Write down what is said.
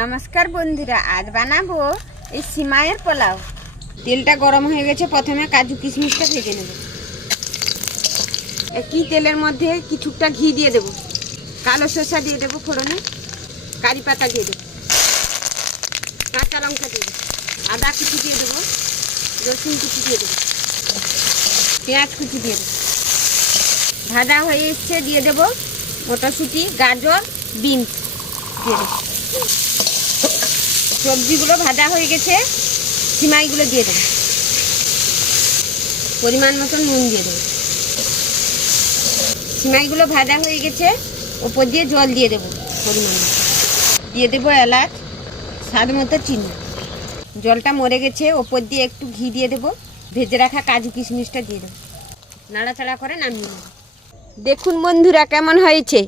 নমস্কার বন্ধুরা, আজ বানাবো এই সিমাইয়ের পোলাও। তেলটা গরম হয়ে গেছে, প্রথমে কাজু কিশমিশটা ভেজে নেব। একই তেলের মধ্যে কিছুটা ঘি দিয়ে দেব, কালো সরষা দিয়ে দেবো ফোড়নে, কারি পাতা দিয়ে দেবো, কাঁচা লঙ্কা দিয়ে দেবো, আদা কুচি দিয়ে দেবো, রসুন কুচি দিয়ে দেবো, পেঁয়াজ কুচি দিয়ে দেবো। ভাজা হয়ে এসছে, দিয়ে দেবো মটরশুঁটি, গাজর, বিনস দিয়ে দেবো। সবজিগুলো ভাজা হয়ে গেছে, সিমাইগুলো দিয়ে দেবো, পরিমাণ মতো নুন দিয়ে দেবো। সিমাইগুলো ভাজা হয়ে গেছে, ওপর দিয়ে জল দিয়ে দেবো পরিমাণ মতো, দিয়ে দেবো এলাচ, স্বাদ মতো চিনি। জলটা মরে গেছে, ওপর দিয়ে একটু ঘি দিয়ে দেবো, ভেজে রাখা কাজু কিশমিশটা দিয়ে দেবো, নাড়াচাড়া করে নামিয়ে নেবো। দেখুন বন্ধুরা কেমন হয়েছে।